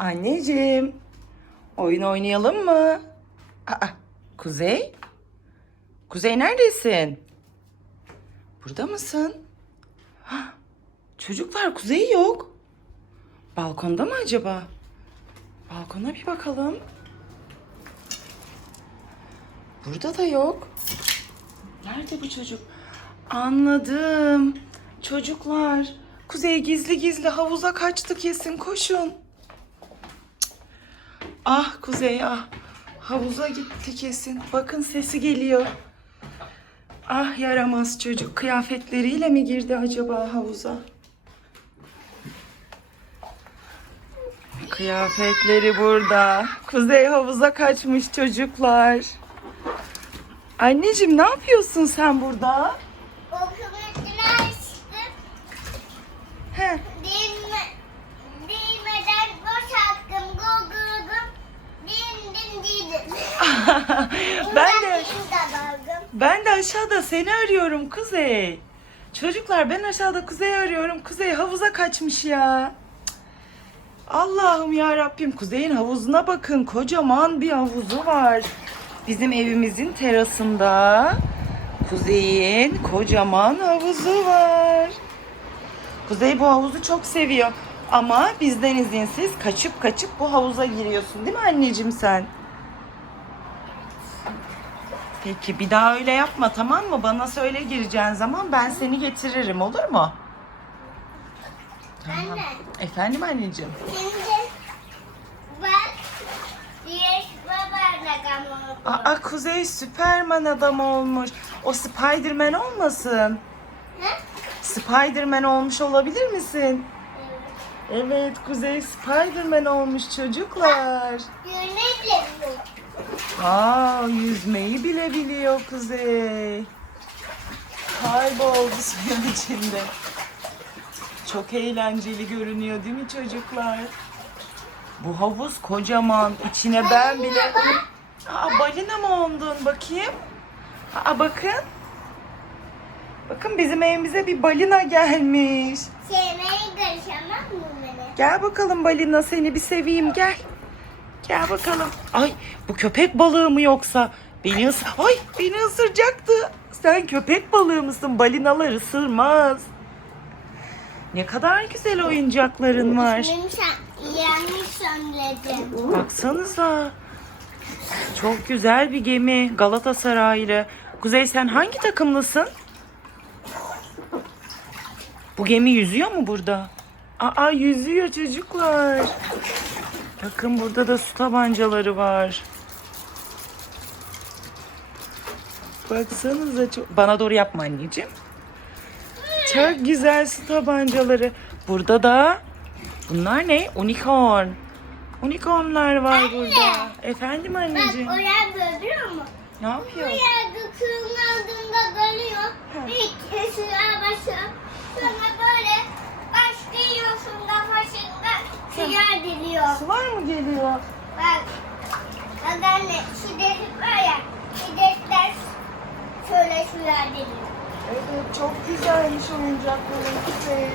Anneciğim, oyun oynayalım mı? Aa, Kuzey? Kuzey neredesin? Burada mısın? Hah, çocuklar Kuzey yok. Balkonda mı acaba? Balkona bir bakalım. Burada da yok. Nerede bu çocuk? Anladım. Çocuklar, Kuzey gizli gizli havuza kaçtı kesin. Koşun. Ah Kuzey ah. Havuza gitti kesin. Bakın sesi geliyor. Ah yaramaz çocuk. Kıyafetleriyle mi girdi acaba havuza? Kıyafetleri burada. Kuzey havuza kaçmış çocuklar. Anneciğim ne yapıyorsun sen burada? Okumuşlar açtım. He. Ben de aşağıda seni arıyorum Kuzey. Çocuklar ben aşağıda Kuzey arıyorum. Kuzey havuza kaçmış ya. Allah'ım ya Rabbim Kuzey'in havuzuna bakın. Kocaman bir havuzu var. Bizim evimizin terasında Kuzey'in kocaman havuzu var. Kuzey bu havuzu çok seviyor. Ama bizden izinsiz kaçıp kaçıp bu havuza giriyorsun değil mi anneciğim sen? Peki bir daha öyle yapma tamam mı? Bana söyle gireceğin zaman ben seni getiririm olur mu? Anne. Efendim anneciğim. Şimdi. Diğer. Aa Kuzey Süperman adam olmuş. O Spiderman olmasın? Ne? Spiderman olmuş olabilir misin? Evet Kuzey Spiderman olmuş çocuklar. Bu. Aa yüzmeyi bile biliyor Kuzey. Kayboldu suyun içinde. Çok eğlenceli görünüyor değil mi çocuklar? Bu havuz kocaman. İçine ben bile... Aa balina mı oldun bakayım? Aa bakın. Bakın bizim evimize bir balina gelmiş. Sevmeyi karışamam mı beni? Gel bakalım balina seni bir seveyim gel. Gel bakalım. Ay bu köpek balığı mı yoksa? Beni ıs Ay beni ısıracaktı. Sen köpek balığı mısın? Balinalar ısırmaz. Ne kadar güzel oyuncakların var. Yanlış söyledim. Baksanıza. Çok güzel bir gemi Galatasaraylı. Kuzey sen hangi takımlısın? Bu gemi yüzüyor mu burada? Aa yüzüyor çocuklar. Bakın burada da su tabancaları var. Baksanıza çok... Bana doğru yapma anneciğim. Çok güzel su tabancaları. Burada da bunlar ne? Unicorn. Unicornlar var burada. Efendim Bak anneciğim. o yer böldürüyor mu? Ne yapıyor? yer göküğün diliyor. Sular mı geliyor? Bak. Bak anne şiddet var ya. Şiddetler şöyle suya diliyor. Evet çok güzelmiş oyuncakların Kuzey.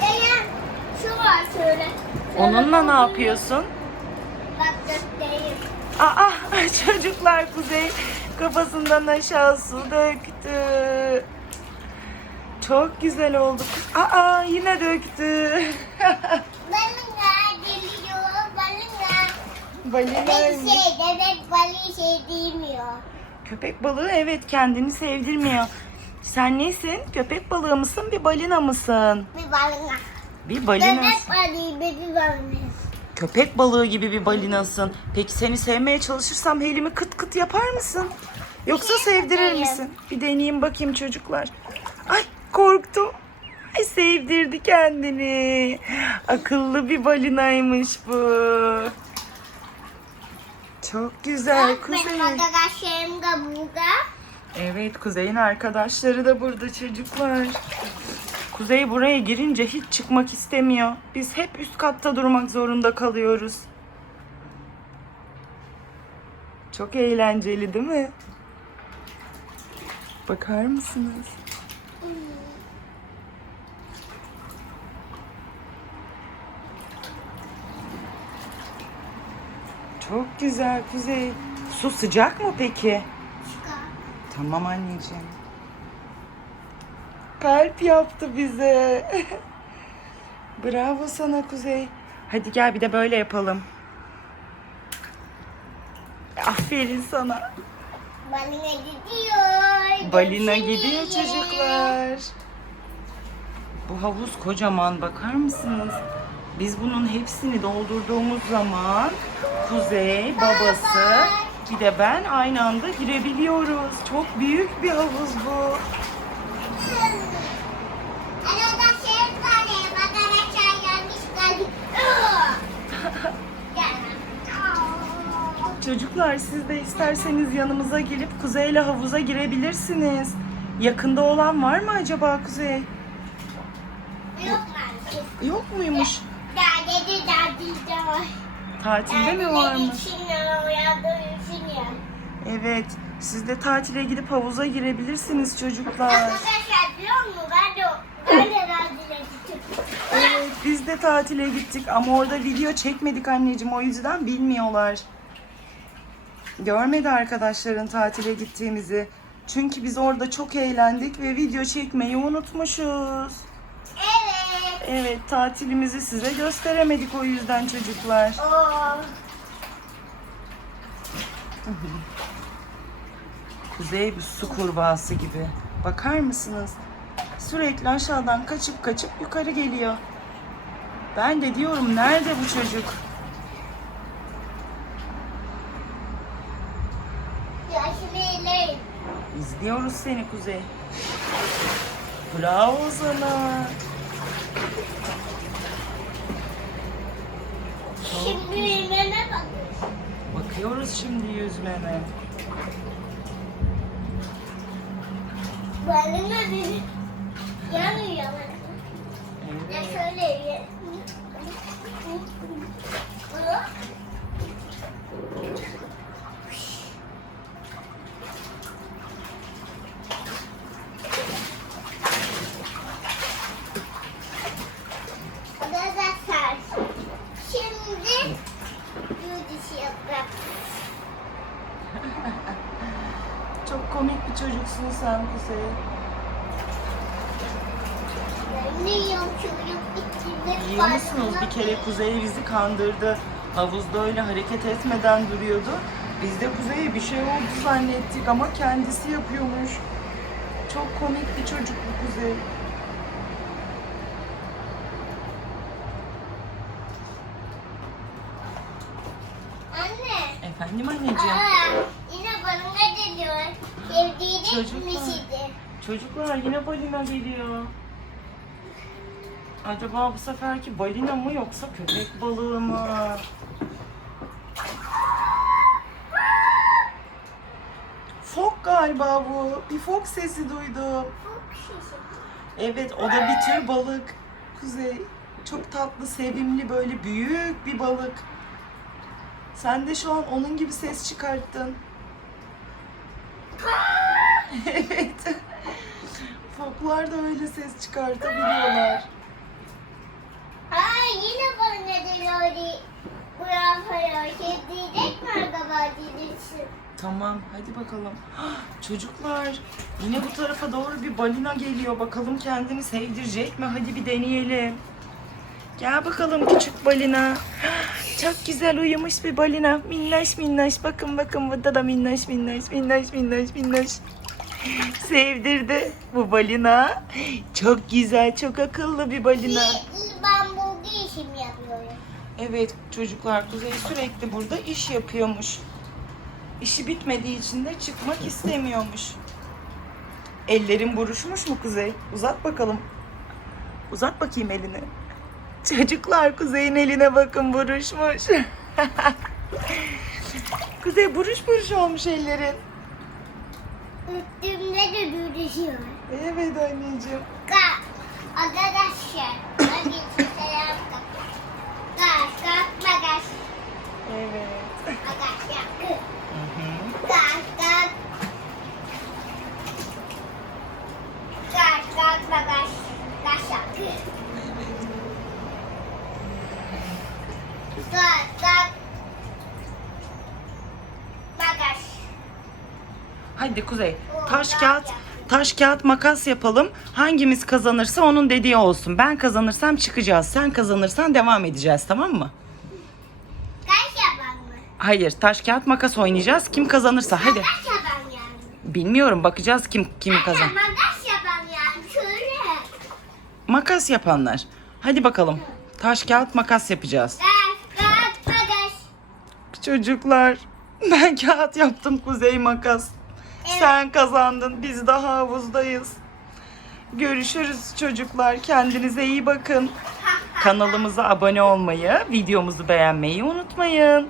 Veya şu var şöyle. Onunla ne yapıyorsun? Bak göstereyim. Aa çocuklar Kuzey kafasından aşağı su döktü. Çok güzel oldu. Aa yine döktü. Peki Balinaymış. şey bebek balığı şey değmiyor. Köpek balığı evet kendini sevdirmiyor. Sen nesin? Köpek balığı mısın bir balina mısın? Bir balına. Bir Bebek balinasın. balığı bir balına. Köpek balığı gibi bir balinasın. Peki seni sevmeye çalışırsam elimi kıt kıt yapar mısın? Yoksa sevdirir Hayır. misin? Bir deneyeyim bakayım çocuklar. Ay korktum. Ay sevdirdi kendini. Akıllı bir balinaymış bu. Çok güzel Bak benim Kuzey. arkadaşlarım da burada. Evet Kuzey'in arkadaşları da burada çocuklar. Kuzey buraya girince hiç çıkmak istemiyor. Biz hep üst katta durmak zorunda kalıyoruz. Çok eğlenceli değil mi? Bakar mısınız? Çok güzel Kuzey. Su sıcak mı peki? Çıkar. Tamam anneciğim. Kalp yaptı bize. Bravo sana Kuzey. Hadi gel bir de böyle yapalım. Aferin sana. Balina gidiyor. Balina gidiyor çocuklar. Bu havuz kocaman bakar mısınız? Biz bunun hepsini doldurduğumuz zaman Kuzey, babası, bir de ben aynı anda girebiliyoruz. Çok büyük bir havuz bu. Çocuklar siz de isterseniz yanımıza gelip Kuzey'le havuza girebilirsiniz. Yakında olan var mı acaba Kuzey? Yok maalesef. Yok muymuş? Tatilde mi varmış? Evet. Siz de tatile gidip havuza girebilirsiniz çocuklar. Arkadaşlar biliyor musun? Ben de, ben de radyoya gittim. Evet, biz de tatile gittik ama orada video çekmedik anneciğim o yüzden bilmiyorlar. Görmedi arkadaşların tatile gittiğimizi. Çünkü biz orada çok eğlendik ve video çekmeyi unutmuşuz. Evet. Tatilimizi size gösteremedik o yüzden çocuklar. Oo. Kuzey bir su kurbağası gibi. Bakar mısınız? Sürekli aşağıdan kaçıp kaçıp yukarı geliyor. Ben de diyorum nerede bu çocuk? İzliyoruz seni Kuzey. Bravo sana. Şimdi yemeğine bak. Bakıyoruz şimdi yüzmene. Balina beni yanıyor. Ya Evet. şöyle ye. Bunu Arkadaşlar şimdi yürüyüş yapacağım. Çok komik bir çocuksun sen Kuzey. Yiyorum çocuk içinde Biliyor musunuz bir kere Kuzey bizi kandırdı. Havuzda öyle hareket etmeden duruyordu. Biz de Kuzey'e bir şey oldu zannettik ama kendisi yapıyormuş. Çok komik bir çocuk bu Kuzey. Anne. Efendim anneciğim. Aa, yine balına geliyor. Sevdiğini Çocuklar. Çocuklar yine balina geliyor. Acaba bu seferki balina mı yoksa köpek balığı mı? Fok galiba bu. Bir fok sesi duydum. Evet o da bir tür balık. Kuzey çok tatlı, sevimli böyle büyük bir balık. Sen de şu an onun gibi ses çıkarttın. evet. Foklar da öyle ses çıkartabiliyorlar. Aa, yine balına geliyor. Bu yapıyor. Mi acaba diyeceksin? Tamam hadi bakalım. Çocuklar yine bu tarafa doğru bir balina geliyor. Bakalım kendini sevdirecek mi? Hadi bir deneyelim. Gel bakalım küçük balina. Çok güzel uyumuş bir balina. Minnoş minnoş. Bakın bakın burada da minnoş minnoş minnoş minnoş minnoş. Sevdirdi bu balina. Çok güzel, çok akıllı bir balina. Bir bambu işim yapıyorum. Evet çocuklar Kuzey sürekli burada iş yapıyormuş. İşi bitmediği için de çıkmak istemiyormuş. Ellerin buruşmuş mu Kuzey? Uzat bakalım. Uzat bakayım elini. Çocuklar Kuzey'in eline bakın buruşmuş. Kuzey buruş buruş olmuş ellerin. Üstümde de dürüsüyor. Evet anneciğim. Ka, arkadaşlar. Evet. Bagaj Hadi Kuzey. Taş kağıt taş kağıt makas yapalım. Hangimiz kazanırsa onun dediği olsun. Ben kazanırsam çıkacağız. Sen kazanırsan devam edeceğiz tamam mı? Kaç yapan mı? Hayır, taş kağıt makas oynayacağız. Kim kazanırsa hadi. Kaç yapan yani? Bilmiyorum bakacağız kim kimi kazan. Ama kaç yapan yani? Şöyle. Makas yapanlar. Hadi bakalım. Taş kağıt makas yapacağız. Kaç, kaç, kaç. Çocuklar ben kağıt yaptım Kuzey makas. Sen kazandın. Biz daha havuzdayız. Görüşürüz çocuklar. Kendinize iyi bakın. Kanalımıza abone olmayı, videomuzu beğenmeyi unutmayın.